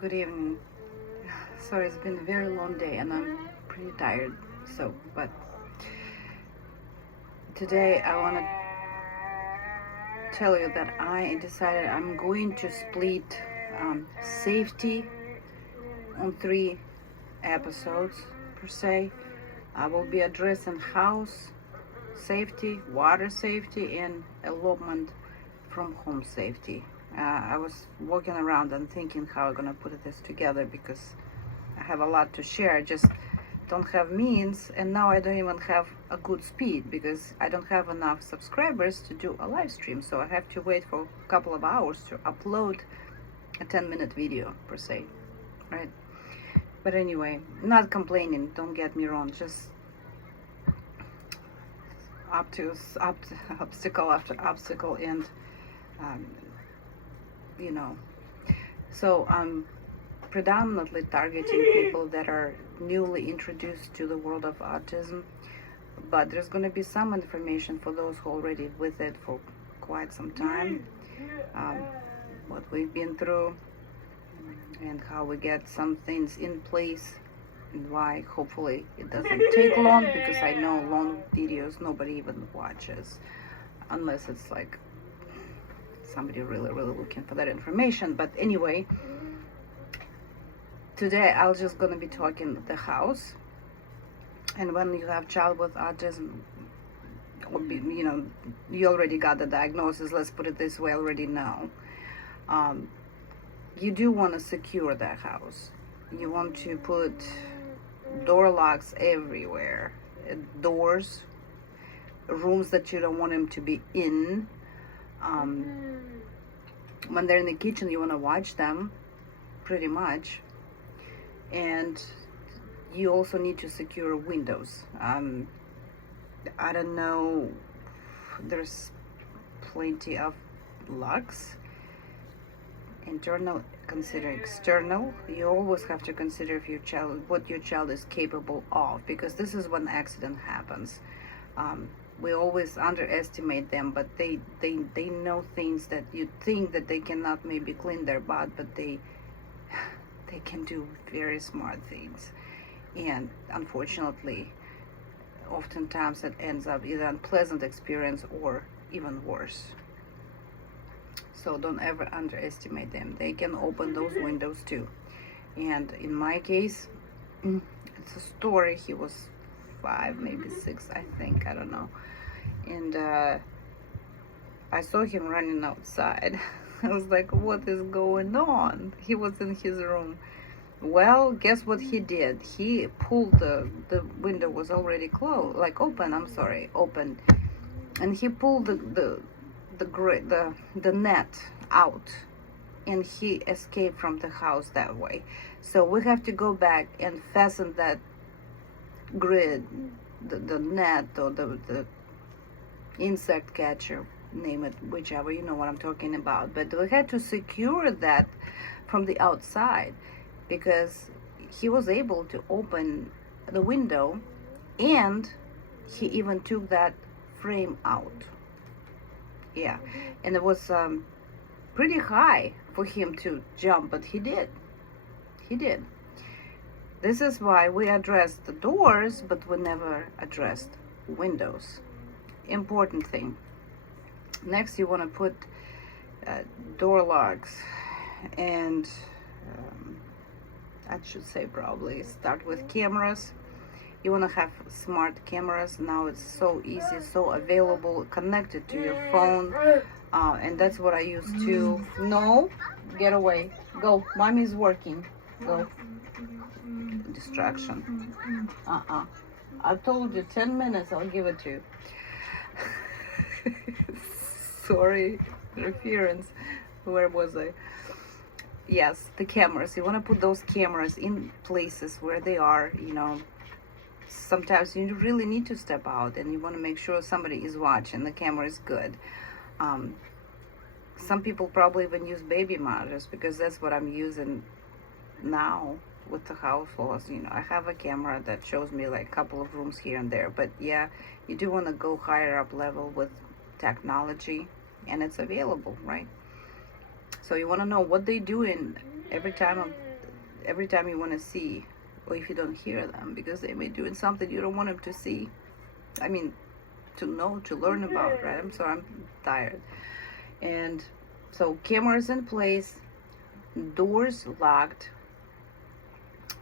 Good evening. Sorry, it's been a very long day and I'm pretty tired. But today I want to tell you that I decided I'm going to split safety on 3 episodes per se. I will be addressing house safety, water safety, and elopement from home safety. I was walking around and thinking how I'm gonna put this together because I have a lot to share. I just don't have means, and now I don't even have a good speed because I don't have enough subscribers to do a live stream, so I have to wait for a couple of hours to upload a 10-minute video per se, right? But anyway, not complaining, don't get me wrong, just obstacle after obstacle, and so I'm predominantly targeting people that are newly introduced to the world of autism, but there's going to be some information for those who already with it for quite some time, what we've been through and how we get some things in place and why hopefully it doesn't take long, because I know long videos nobody even watches unless it's like somebody really looking for that information. But anyway, today I'm just gonna be talking the house. And when you have child with autism, or you already got the diagnosis, let's put it this way, already know, you do want to secure that house. You want to put door locks everywhere, doors, rooms that you don't want them to be in. When they're in the kitchen, you want to watch them pretty much. And you also need to secure windows. I don't know, there's plenty of locks. Internal, consider external. You always have to consider if what your child is capable of, because this is when accident happens. We always underestimate them, but they know things that you think that they cannot maybe clean their butt, but they can do very smart things. And unfortunately, oftentimes it ends up either unpleasant experience or even worse. So don't ever underestimate them. They can open those windows too. And in my case, it's a story. He was 5, maybe 6, I think, I don't know. And I saw him running outside. I was like, what is going on? He was in his room. Well, guess what he did? He pulled the window was already closed, like open, open. And he pulled the net out, and he escaped from the house that way. So we have to go back and fasten that grid, the net, or the insect catcher, name it, whichever, you know what I'm talking about. But we had to secure that from the outside, because he was able to open the window, and he even took that frame out. Yeah, and it was pretty high for him to jump, but he did. This is why we addressed the doors, but we never addressed windows. Important thing. Next, you want to put door locks, and I should say probably start with cameras. You want to have smart cameras. Now it's so easy, so available, connected to your phone, and that's what I use too. No, get away, go, mommy's working, go. Distraction. I told you 10 minutes, I'll give it to you. Sorry, interference. Where was I? Yes, the cameras. You want to put those cameras in places where they are, sometimes you really need to step out and you want to make sure somebody is watching, the camera is good. Some people probably even use baby monitors, because that's what I'm using now with the households. I have a camera that shows me like a couple of rooms here and there, but yeah, you do want to go higher up level with technology, and it's available, right? So you want to know what they do in every time every time you want to see, or if you don't hear them, because they may be doing something you don't want them to see. I mean, to know, to learn about, right? I'm tired. And so cameras in place, doors locked,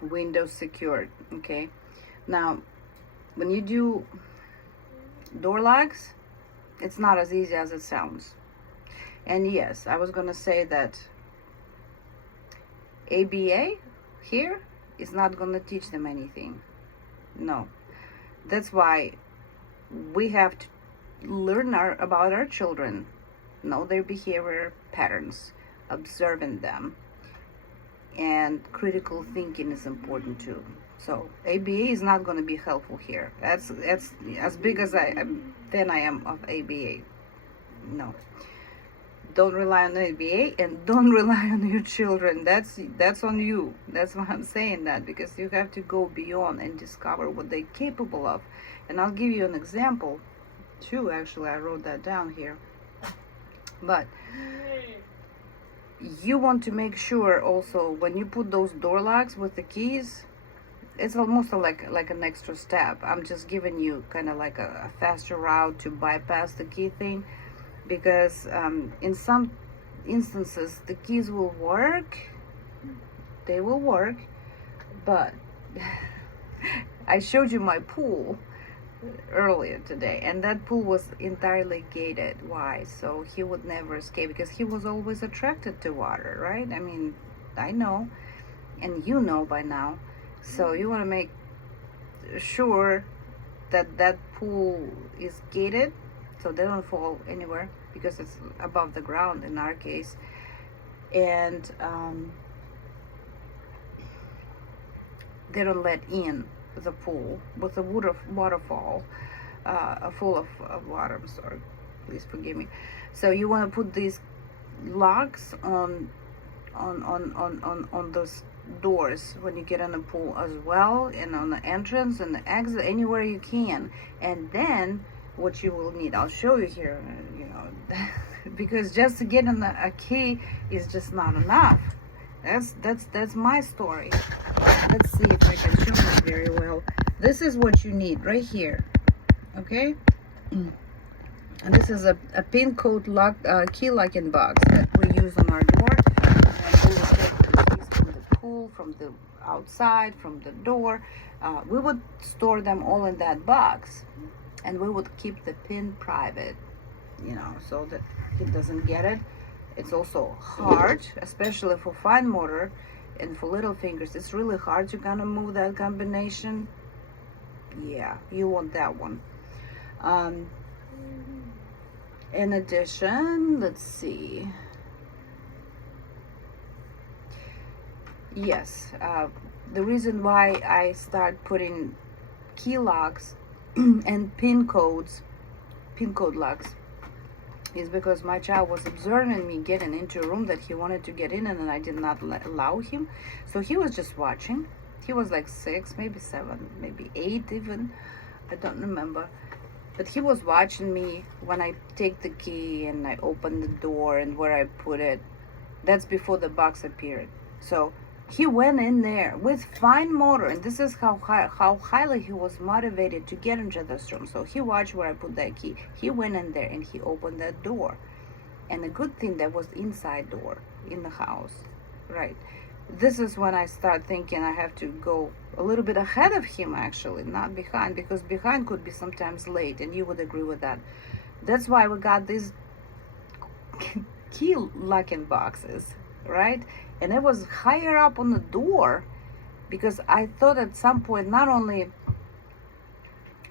windows secured. Okay, now when you do door locks, it's not as easy as it sounds. And yes, I was gonna say that ABA here is not gonna teach them anything. No, that's why we have to learn about our children, know their behavior patterns, observing them, and critical thinking is important too. So ABA is not going to be helpful here. That's as big as I am of ABA. No, don't rely on ABA, and don't rely on your children. That's on you. That's why I'm saying that, because you have to go beyond and discover what they're capable of. And I'll give you an example too. Actually, I wrote that down here. But you want to make sure also when you put those door locks with the keys, it's almost like an extra step. I'm just giving you kind of like a faster route to bypass the key thing, because in some instances the keys will work, they will work, but I showed you my pool earlier today, and that pool was entirely gated. Why? So he would never escape, because he was always attracted to water, right? I mean, I know, and you know by now. So you want to make sure that that pool is gated, so they don't fall anywhere, because it's above the ground in our case. And they don't let in the pool with a waterfall full of water. I'm sorry, please forgive me. So you want to put these locks on those doors when you get in the pool as well, and on the entrance and the exit, anywhere you can. And then what you will need, I'll show you here, you know, because just to get in a key is just not enough. That's my story. Let's see if I can show it very well. This is what you need right here, okay? And this is a pin code lock key locking box that we use on our door. And we will take the keys from the pool, from the outside, from the door. We would store them all in that box, and we would keep the pin private, you know, so that he doesn't get it. It's also hard, especially for fine motor and for little fingers. It's really hard to kind of move that combination. Yeah, you want that one. In addition, let's see. Yes, the reason why I start putting key locks and pin code locks, is because my child was observing me getting into a room that he wanted to get in, and I did not allow him. So he was just watching. He was like 6, maybe 7, maybe 8 even. I don't remember. But he was watching me when I take the key and I open the door and where I put it. That's before the box appeared. So he went in there with fine motor, and this is how highly he was motivated to get into this room. So he watched where I put that key. He went in there and he opened that door. And the good thing, that was inside door in the house, right? This is when I start thinking I have to go a little bit ahead of him, actually, not behind, because behind could be sometimes late, and you would agree with that. That's why we got these key locking boxes, right? And it was higher up on the door, because I thought at some point not only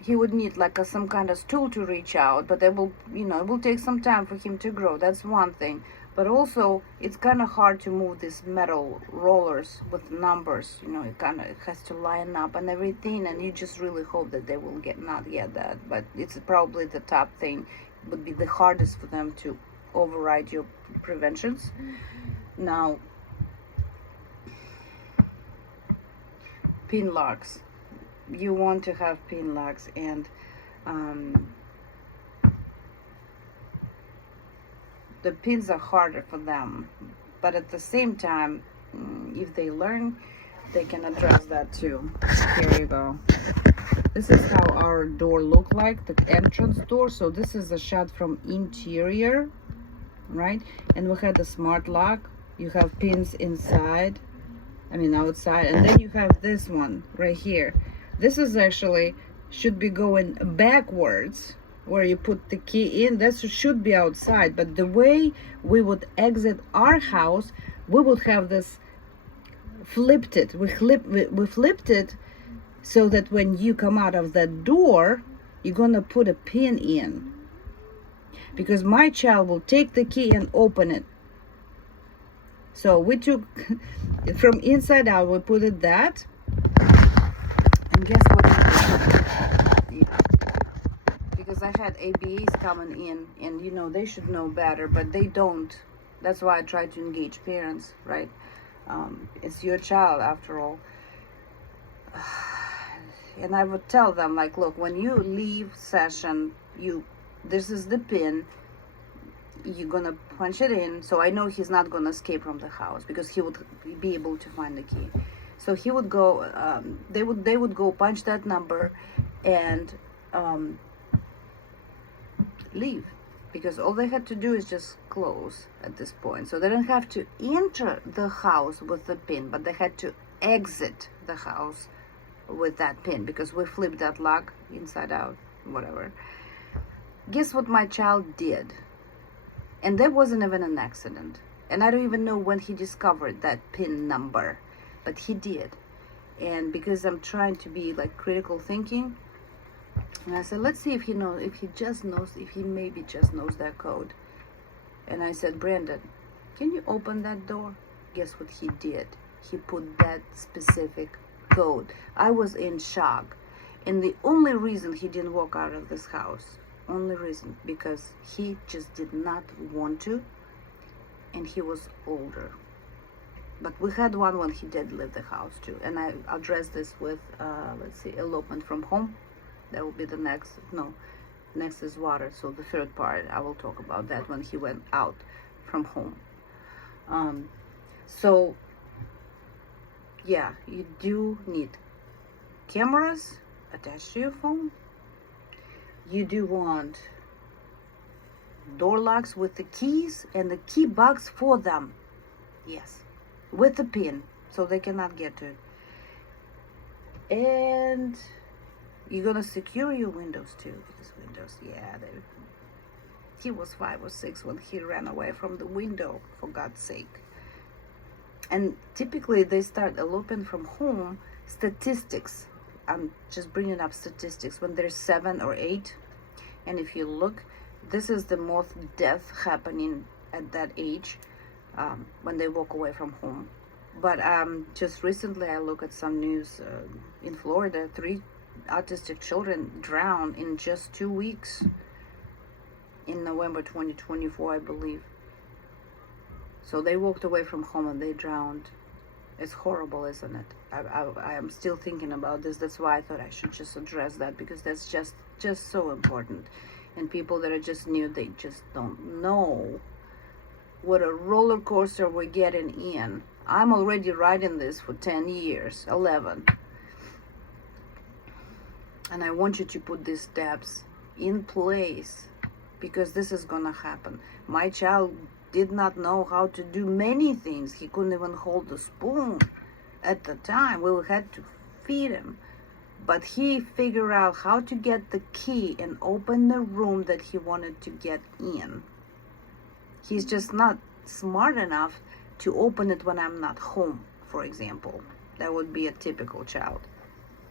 he would need like some kind of stool to reach out, but it will, you know, it will take some time for him to grow. That's one thing. But also, it's kind of hard to move these metal rollers with numbers. You know, it kind of has to line up and everything, and you just really hope that they will not get that. But it's probably the top thing. It would be the hardest for them to override your preventions. Now, pin locks. You want to have pin locks, and the pins are harder for them, but at the same time, if they learn they can address that too. Here you go. This is how our door looked like, the entrance door. So this is a shot from interior, right? And we had a smart lock. You have pins inside, outside, and then you have this one right here. This is actually should be going backwards, where you put the key in. That should be outside, but the way we would exit our house, we would have this flipped it. We flipped it so that when you come out of that door, you're gonna put a pin in, because my child will take the key and open it. So we took from inside out, we put it that, and guess what? Because I had ABAs coming in, and they should know better, but they don't. That's why I try to engage parents, right? It's your child after all. And I would tell them, like, look, when you leave session, this is the pin. You're gonna punch it in, so I know he's not gonna escape from the house, because he would be able to find the key. So he would go. They would go punch that number and leave, because all they had to do is just close at this point. So they didn't have to enter the house with the pin, but they had to exit the house with that pin, because we flipped that lock inside out, whatever. Guess what my child did? And that wasn't even an accident. And I don't even know when he discovered that pin number, but he did. And because I'm trying to be like critical thinking, and I said, let's see if he maybe just knows that code. And I said, Brandon, can you open that door? Guess what he did? He put that specific code. I was in shock. And the only reason he didn't walk out of this house, because he just did not want to, and he was older. But we had one when he did leave the house too. And I addressed this with, elopement from home. That will be the next. No, next is water. So the third part, I will talk about that when he went out from home. So yeah, you do need cameras attached to your phone. You do want door locks with the keys and the key box for them. Yes, with the pin, so they cannot get to it. And you're gonna secure your windows too. These windows, he was 5 or 6 when he ran away from the window, for God's sake. And typically they start eloping from home. Statistics, I'm just bringing up statistics, when they're 7 or 8. And if you look, this is the most death happening at that age, when they walk away from home. But just recently I looked at some news in Florida. 3 autistic children drowned in just 2 weeks, in November 2024, I believe. So they walked away from home and they drowned. It's horrible, isn't it? I am still thinking about this. That's why I thought I should just address that, because that's just so important. And people that are just new, they just don't know what a roller coaster we're getting in. I'm already riding this for 10 years, 11. And I want you to put these steps in place, because this is gonna happen. My child did not know how to do many things. He couldn't even hold the spoon at the time. We had to feed him. But he figured out how to get the key and open the room that he wanted to get in. He's just not smart enough to open it when I'm not home, for example. That would be a typical child.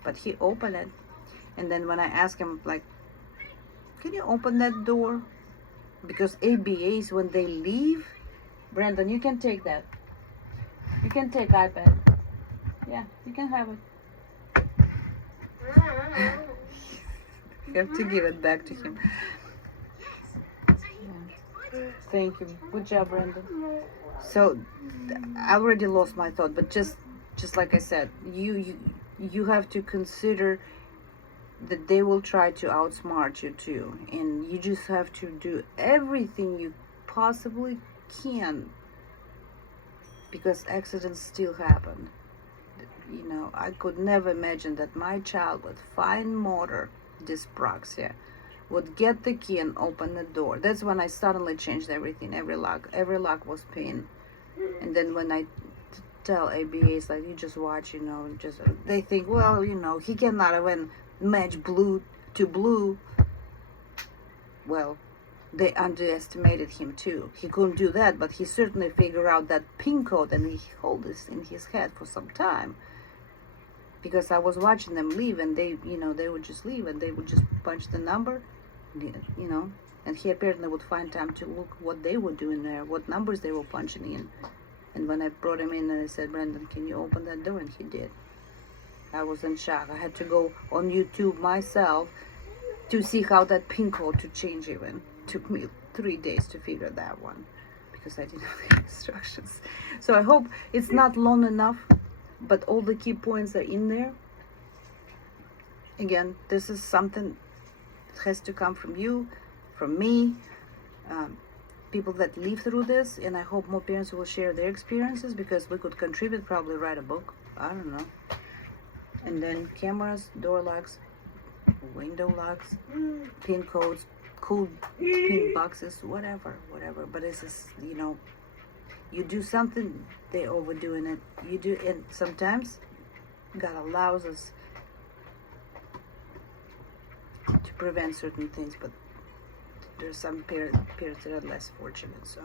But he opened it. And then when I asked him, like, can you open that door? Because ABAs, when they leave, Brandon, you can take that. You can take iPad. Yeah, you can have it. You have to give it back to him. Yeah. Thank you. Good job, Brandon. So I already lost my thought, but just like I said, you have to consider that they will try to outsmart you too, and you just have to do everything you possibly can, because accidents still happen. you know, I could never imagine that my child with fine motor dyspraxia would get the key and open the door. That's when I suddenly changed everything. Every lock was pin. And then when I tell ABAs, like, you just watch, you know, just, they think, well, you know, he cannot even match blue to blue. Well, they underestimated him too. He couldn't do that, but he certainly figured out that pin code, and he held this in his head for some time. Because I was watching them leave, and they, you know, they would just leave, and they would just punch the number, you know, and he apparently would find time to look what they were doing there, what numbers they were punching in. And when I brought him in and I said, Brandon, can you open that door? And he did. I was in shock. I had to go on YouTube myself to see how that pin code to change even. Took me 3 days to figure that one because I didn't have the instructions. So I hope it's not long enough, but all the key points are in there. Again, this is something that has to come from you, from me, people that live through this, and I hope more parents will share their experiences because we could contribute, probably write a book. I don't know. And then cameras, door locks, window locks, pin codes, cool pin boxes, whatever. But it's just, you know, you do something, they overdoing it. You do, and sometimes God allows us to prevent certain things, but there's some parents that are less fortunate. So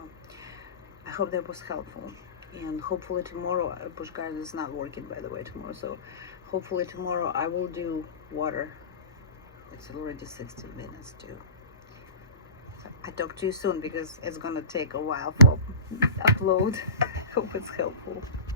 I hope that was helpful, and hopefully tomorrow, push card is not working, by the way, tomorrow, so hopefully tomorrow I will do water. It's already 16 minutes too. So I talk to you soon because it's gonna take a while for upload. Hope it's helpful.